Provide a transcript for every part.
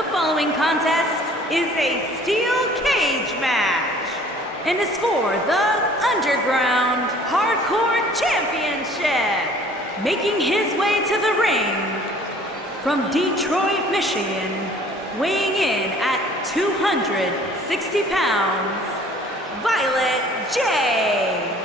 The following contest is a steel cage match and is for the Underground Hardcore Championship. Making his way to the ring from Detroit, Michigan, weighing in at 260 pounds, Violernt J.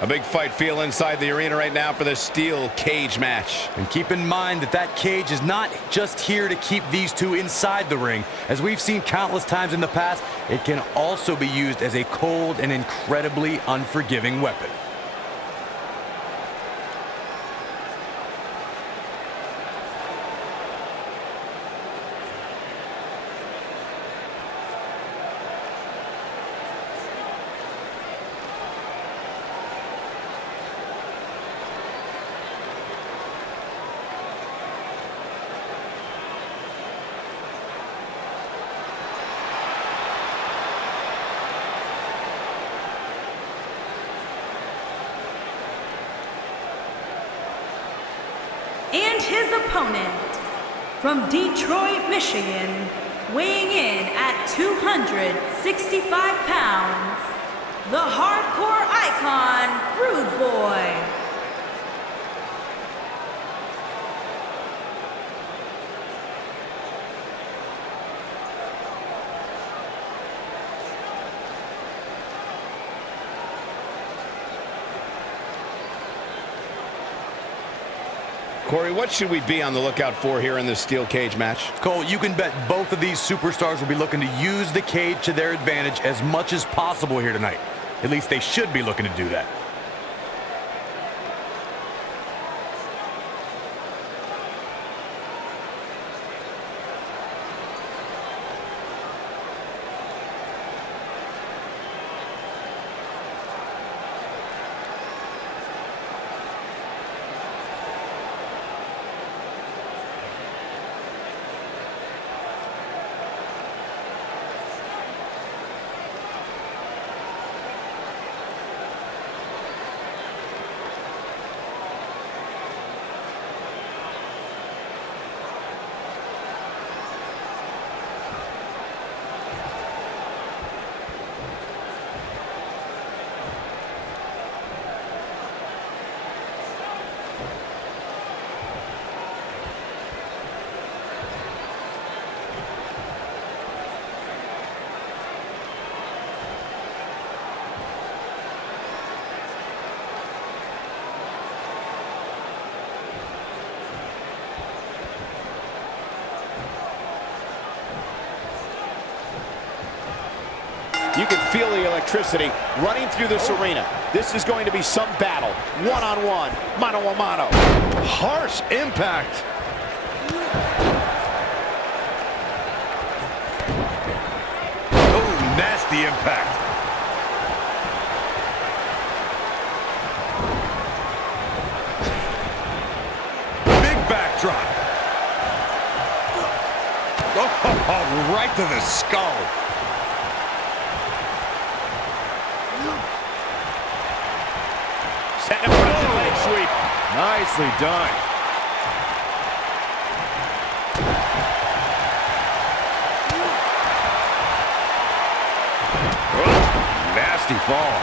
A big fight feel inside the arena right now for this steel cage match. And keep in mind that that cage is not just here to keep these two inside the ring. As we've seen countless times in the past, it can also be used as a cold and incredibly unforgiving weapon. And his opponent, from Detroit, Michigan, weighing in at 265 pounds, the hardcore icon, Rude Boy. Corey, what should we be on the lookout for here in this steel cage match? Cole, you can bet both of these superstars will be looking to use the cage to their advantage as much as possible here tonight. At least they should be looking to do that. You can feel the electricity running through this arena. This is going to be some battle. One-on-one, mano-a-mano. Harsh impact. Oh, nasty impact. Big backdrop. Oh, right to the skull. Setting up for the leg sweep. Nicely done. Oh, nasty fall.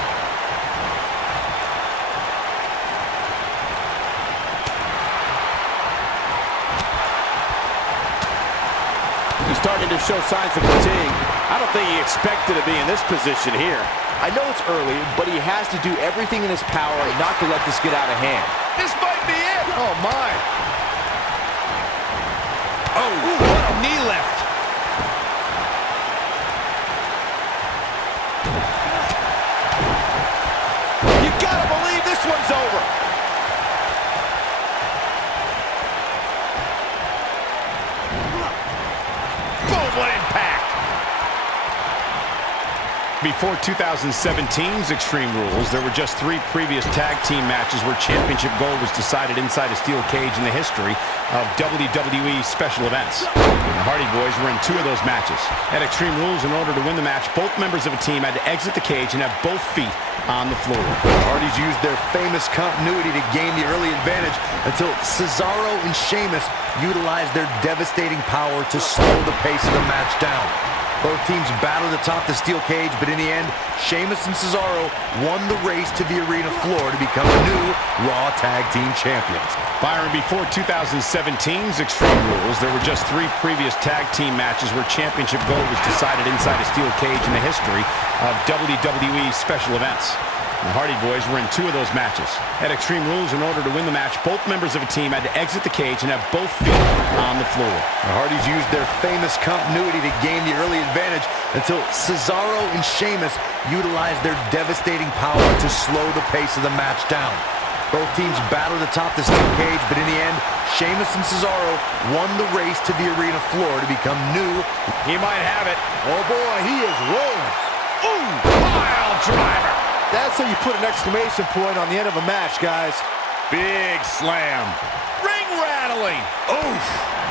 He's starting to show signs of fatigue. I don't think he expected to be in this position here. I know it's early, but he has to do everything in his power not to let this get out of hand. This might be it. Oh, my. Oh, what a knee lift. You gotta believe this one's over. Boom, what impact. Before 2017's Extreme Rules, there were just 3 previous tag team matches where championship gold was decided inside a steel cage in the history of WWE special events. The Hardy Boys were in 2 of those matches. At Extreme Rules, in order to win the match, both members of a team had to exit the cage and have both feet on the floor. The Hardys used their famous continuity to gain the early advantage until Cesaro and Sheamus utilized their devastating power to slow the pace of the match down. Both teams battled atop the steel cage, but in the end, Sheamus and Cesaro won the race to the arena floor to become the new Raw Tag Team Champions. Byron, before 2017's Extreme Rules, there were just 3 previous tag team matches where championship gold was decided inside a steel cage in the history of WWE special events. The Hardy Boys were in 2 of those matches. At Extreme Rules, in order to win the match, both members of a team had to exit the cage and have both feet on the floor. The Hardys used their famous continuity to gain the early advantage until Cesaro and Sheamus utilized their devastating power to slow the pace of the match down. Both teams battled atop the steel cage, but in the end, Sheamus and Cesaro won the race to the arena floor to become new. He might have it. Oh boy, he is rolling. Ooh, pile driver. That's how you put an exclamation point on the end of a match, guys. Big slam. Ring rattling. Oof,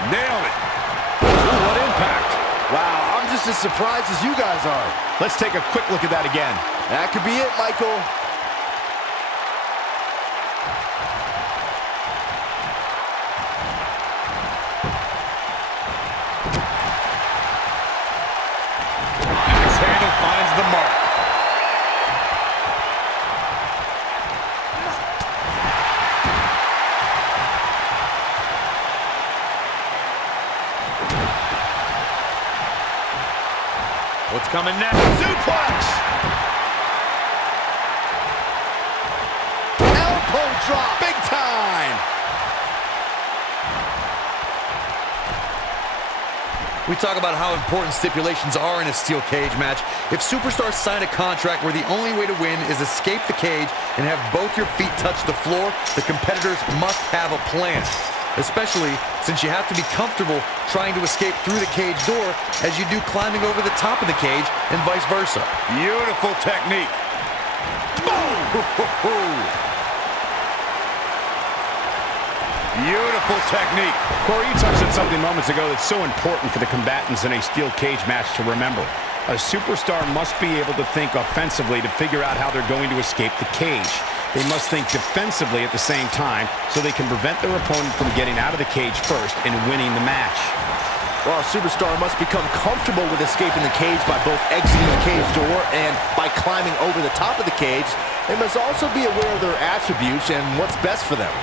nailed it. Ooh, what impact. Wow, I'm just as surprised as you guys are. Let's take a quick look at that again. That could be it, Michael. Axe handle finds the mark. What's coming next? Suplex! Elbow drop. Big time! We talk about how important stipulations are in a steel cage match. If superstars sign a contract where the only way to win is escape the cage and have both your feet touch the floor, the competitors must have a plan. Especially since you have to be comfortable trying to escape through the cage door as you do climbing over the top of the cage and vice versa. Beautiful technique. Boom! Beautiful technique. Corey, you touched on something moments ago that's so important for the combatants in a steel cage match to remember. A superstar must be able to think offensively to figure out how they're going to escape the cage. They must think defensively at the same time so they can prevent their opponent from getting out of the cage first and winning the match. Well, a superstar must become comfortable with escaping the cage by both exiting the cage door and by climbing over the top of the cage. They must also be aware of their attributes and what's best for them.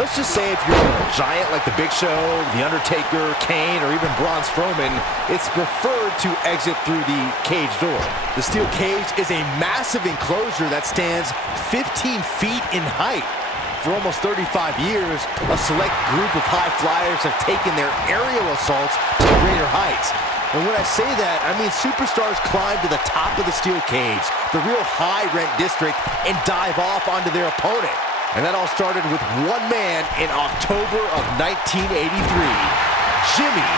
Let's just say if you're a giant like The Big Show, The Undertaker, Kane, or even Braun Strowman, it's preferred to exit through the cage door. The steel cage is a massive enclosure that stands 15 feet in height. For almost 35 years, a select group of high flyers have taken their aerial assaults to greater heights. And when I say that, I mean superstars climb to the top of the steel cage, the real high-rent district, and dive off onto their opponent. And that all started with one man in October of 1983, Jimmy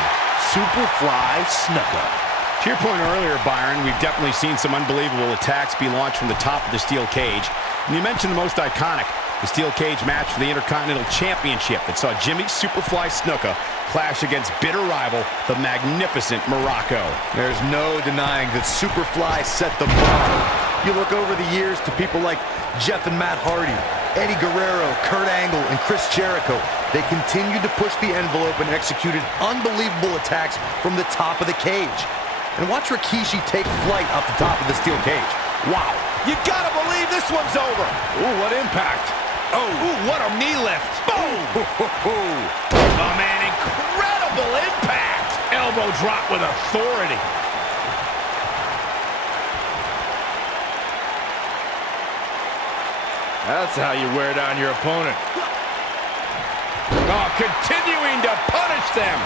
Superfly Snuka. To your point earlier, Byron, we've definitely seen some unbelievable attacks be launched from the top of the steel cage. And you mentioned the most iconic, the steel cage match for the Intercontinental Championship that saw Jimmy Superfly Snuka clash against bitter rival, the magnificent Morocco. There's no denying that Superfly set the bar. You look over the years to people like Jeff and Matt Hardy, Eddie Guerrero, Kurt Angle, and Chris Jericho. They continued to push the envelope and executed unbelievable attacks from the top of the cage. And watch Rikishi take flight off the top of the steel cage. Wow. You gotta believe this one's over. Ooh, what impact. Oh, ooh, what a knee lift. Boom! Oh, man, incredible impact. Elbow drop with authority. That's how you wear down your opponent. Oh, continuing to punish them.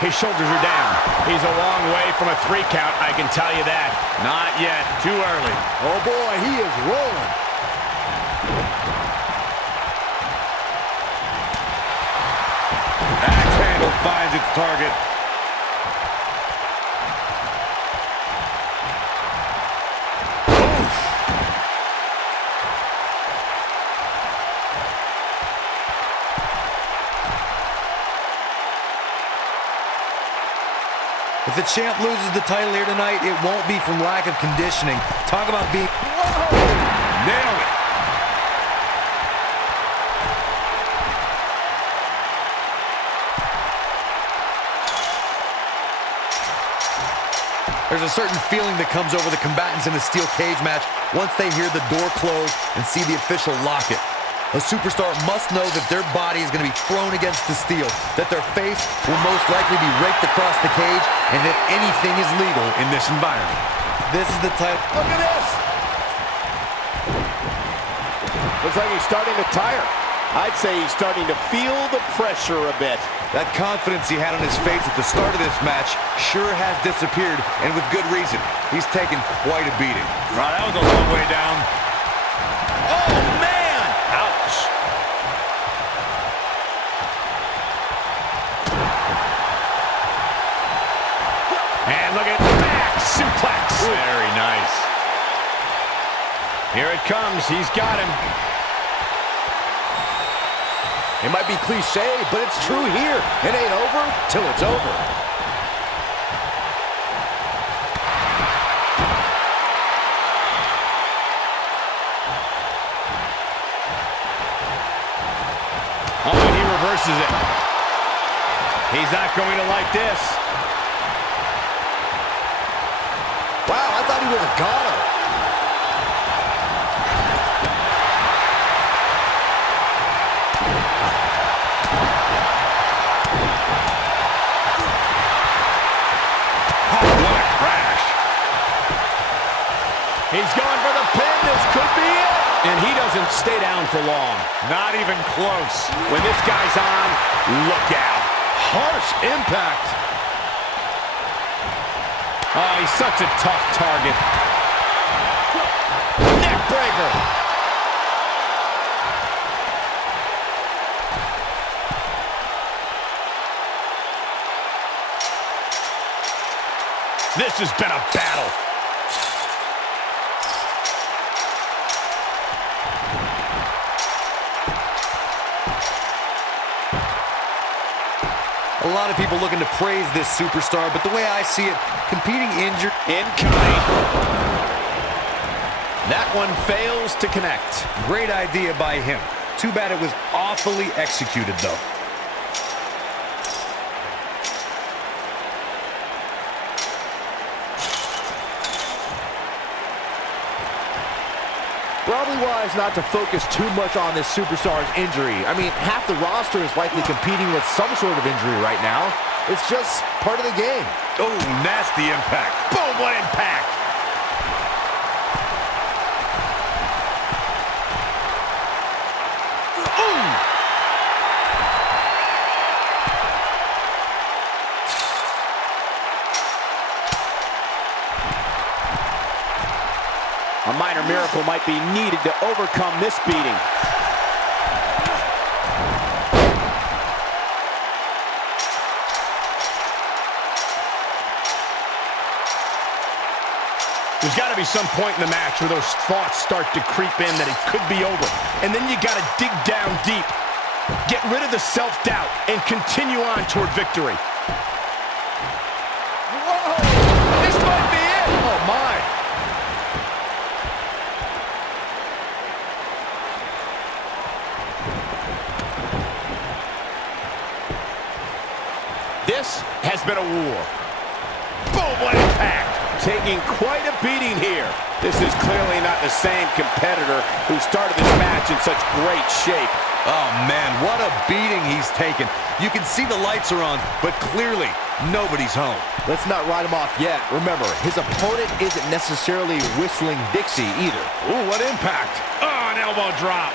His shoulders are down. He's a long way from a 3 count, I can tell you that. Not yet. Too early. Oh, boy, he is rolling. Axe handle finds its target. If the champ loses the title here tonight, it won't be from lack of conditioning. Talk about being... Whoa! Nailed it. There's a certain feeling that comes over the combatants in a steel cage match once they hear the door close and see the official lock it. A superstar must know that their body is going to be thrown against the steel, that their face will most likely be raked across the cage, and that anything is legal in this environment. This is the type... Look at this! Looks like he's starting to tire. I'd say he's starting to feel the pressure a bit. That confidence he had on his face at the start of this match sure has disappeared, and with good reason. He's taken quite a beating. Wow, that was a long way down. Oh, man! Ouch. And look at back suplex. Very nice. Here it comes. He's got him. It might be cliche, but it's true here. It ain't over till it's over. Oh, he reverses it. He's not going to like this. Wow, I thought he was a goner. He's going for the pin. This could be it. And he doesn't stay down for long. Not even close. When this guy's on, look out. Harsh impact. Oh, he's such a tough target. Neck breaker. This has been a battle. A lot of people looking to praise this superstar, but the way I see it, competing injured... In kind. That one fails to connect. Great idea by him. Too bad it was awfully executed, though. Probably wise not to focus too much on this superstar's injury. I mean, half the roster is likely competing with some sort of injury right now. It's just part of the game. Oh, nasty impact. Boom, what impact. A minor miracle might be needed to overcome this beating. There's got to be some point in the match where those thoughts start to creep in that it could be over. And then you got to dig down deep, get rid of the self-doubt, and continue on toward victory. Whoa! This might be it! Oh, my! This has been a war. Boom, what impact. Taking quite a beating here. This is clearly not the same competitor who started this match in such great shape. Oh, man, what a beating he's taken. You can see the lights are on, but clearly nobody's home. Let's not write him off yet. Remember, his opponent isn't necessarily whistling Dixie either. Ooh, what impact. Oh, an elbow drop.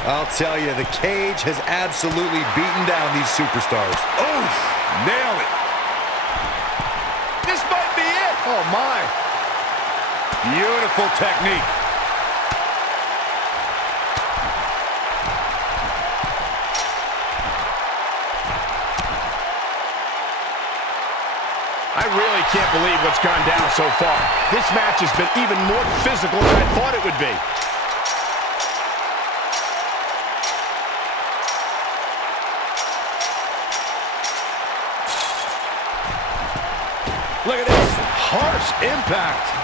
I'll tell you, the cage has absolutely beaten down these superstars. Oof, nailed it. This might be it! Oh, my! Beautiful technique. I really can't believe what's gone down so far. This match has been even more physical than I thought it would be. Look at this. Harsh impact.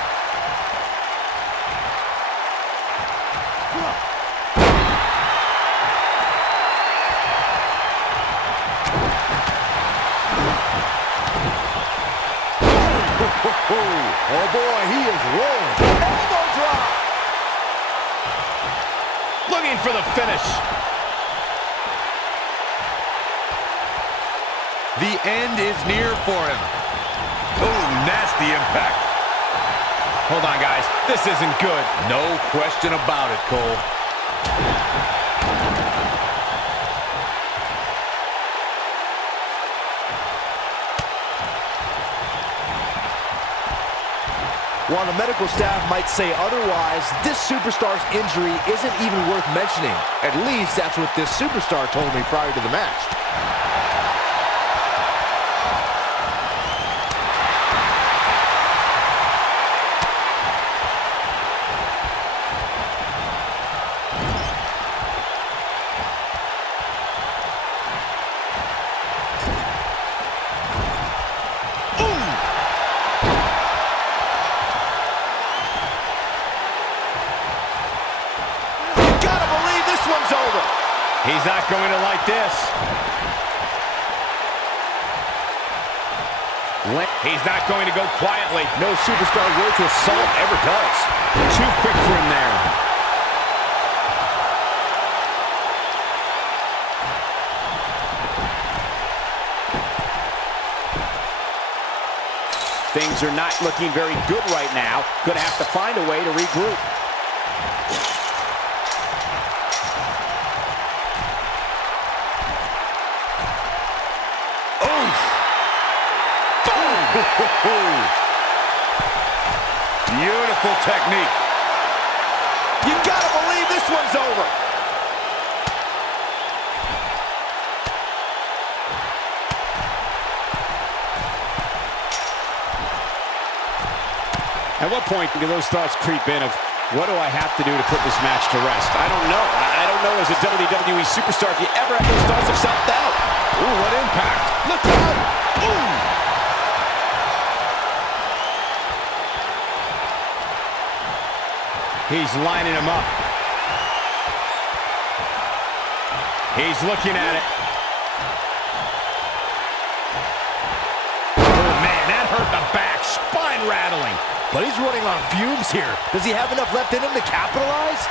Oh boy, he is rolling. Elbow drop. Looking for the finish. The end is near for him. Oh, nasty impact. Hold on, guys. This isn't good. No question about it, Cole. While the medical staff might say otherwise, this superstar's injury isn't even worth mentioning. At least that's what this superstar told me prior to the match. He's not going to like this. He's not going to go quietly. No superstar worth his salt ever does. Too quick for him there. Things are not looking very good right now. Going to have to find a way to regroup. Beautiful technique. You gotta believe this one's over. At what point do those thoughts creep in of, what do I have to do to put this match to rest? I don't know. I don't know as a WWE superstar if you ever have those thoughts of self-doubt. Ooh, what impact. Look out. Ooh. He's lining him up. He's looking at it. Oh, man, that hurt the back. Spine rattling. But he's running on fumes here. Does he have enough left in him to capitalize?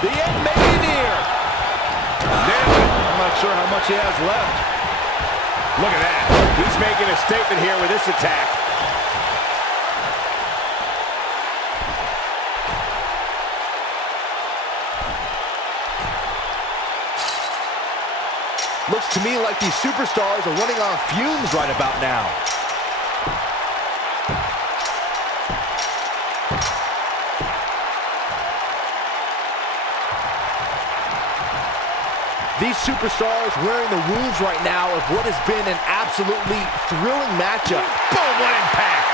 The end may be near. I'm not sure how much he has left. Look at that. He's making a statement here with this attack. Looks to me like these superstars are running on fumes right about now. These superstars wearing the wounds right now of what has been an absolutely thrilling matchup. Boom, what impact.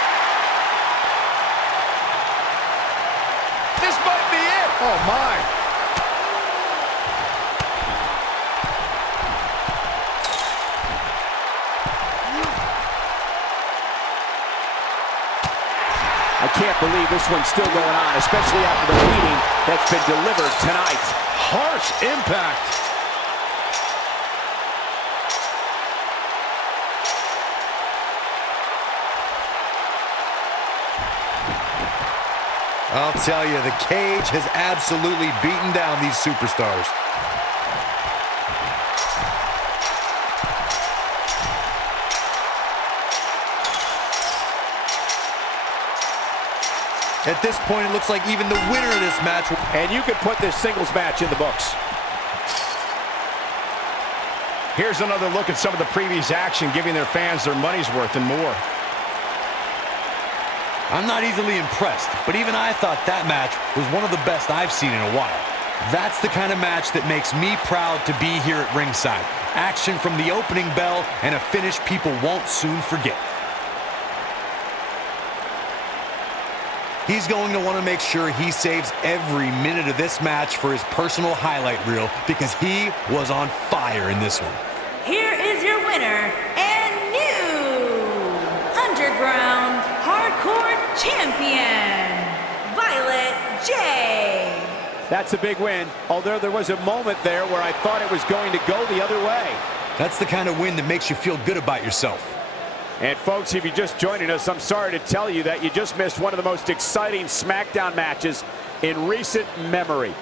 This might be it. Oh, my. I can't believe this one's still going on, especially after the beating that's been delivered tonight. Harsh impact. I'll tell you, the cage has absolutely beaten down these superstars. At this point, it looks like even the winner of this match... And you could put this singles match in the books. Here's another look at some of the previous action, giving their fans their money's worth and more. I'm not easily impressed, but even I thought that match was one of the best I've seen in a while. That's the kind of match that makes me proud to be here at ringside. Action from the opening bell and a finish people won't soon forget. He's going to want to make sure he saves every minute of this match for his personal highlight reel because he was on fire in this one. Here is your winner and new Underground Hardcore Champion, Violernt J. That's a big win, although there was a moment there where I thought it was going to go the other way. That's the kind of win that makes you feel good about yourself. And folks, if you're just joining us, I'm sorry to tell you that you just missed one of the most exciting SmackDown matches in recent memory.